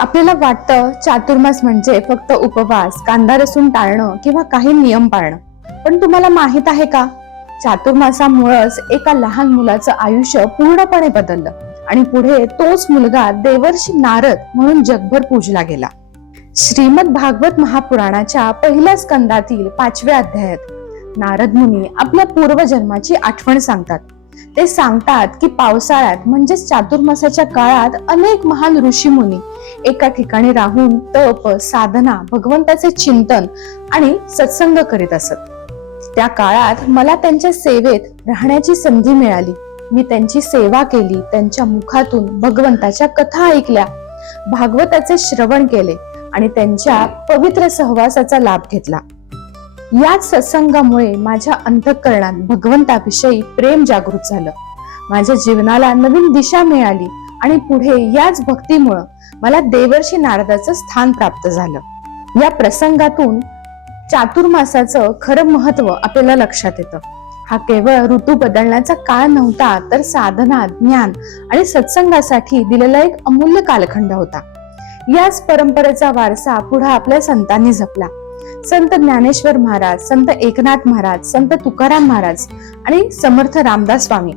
आपल्याला वाटतं चातुर्मास म्हणजे फक्त उपवास, कांदा लसूण टाळणं किंवा काही नियम पाळणं. पण तुम्हाला माहित आहे का, चातुर्मासामुळेच एका लहान मुलाचं आयुष्य पूर्णपणे बदललं आणि पुढे तोच मुलगा देवर्षी नारद म्हणून जगभर पूजला गेला. श्रीमद भागवत महापुराणाच्या पहिल्या स्कंदातील 5व्या अध्यायात नारद मुनी आपल्या पूर्वजन्माची आठवण सांगतात. ते सांगतात की पावसाळ्यात म्हणजेच चातुर्मासाच्या काळात अनेक महान ऋषी मुनी एका ठिकाणी राहून तप, साधना, भगवंताचे चिंतन आणि सत्संग करीत असत. त्या काळात मला त्यांच्या सेवेत राहण्याची संधी मिळाली. मी त्यांची सेवा केली, त्यांच्या मुखातून भगवंताच्या कथा ऐकल्या, भागवताचे श्रवण केले आणि त्यांच्या पवित्र सहवासाचा लाभ घेतला. याच सत्संगामुळे माझ्या अंतःकरणात भगवंताविषयी प्रेम जागृत झालं. माझ्या जीवनाला नवीन दिशा मिळाली आणि पुढे याच भक्तीमुळे मला देवर्षी नारदाचं स्थान प्राप्त झालं. या प्रसंगातून चातुर्मासाचं खरं महत्व आपल्याला लक्षात येतं. हा केवळ ऋतू बदलण्याचा काळ नव्हता, तर साधना, ज्ञान आणि सत्संगासाठी दिलेला एक अमूल्य कालखंड होता. याच परंपरेचा वारसा पुढे आपल्या संतांनी जपला. संत ज्ञानेश्वर महाराज, संत एकनाथ महाराज, संत तुकाराम महाराज आणि समर्थ रामदास स्वामी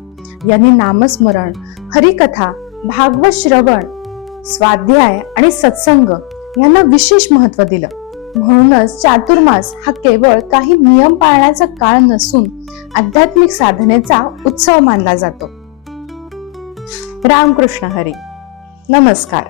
यांनी नामस्मरण, हरिकथा, भागवत श्रवण, स्वाध्याय आणि सत्संग यांना विशेष महत्व दिलं. म्हणूनच चातुर्मास हा केवळ काही नियम पाळण्याचा काळ नसून आध्यात्मिक साधनेचा उत्सव मानला जातो. रामकृष्ण हरी. नमस्कार.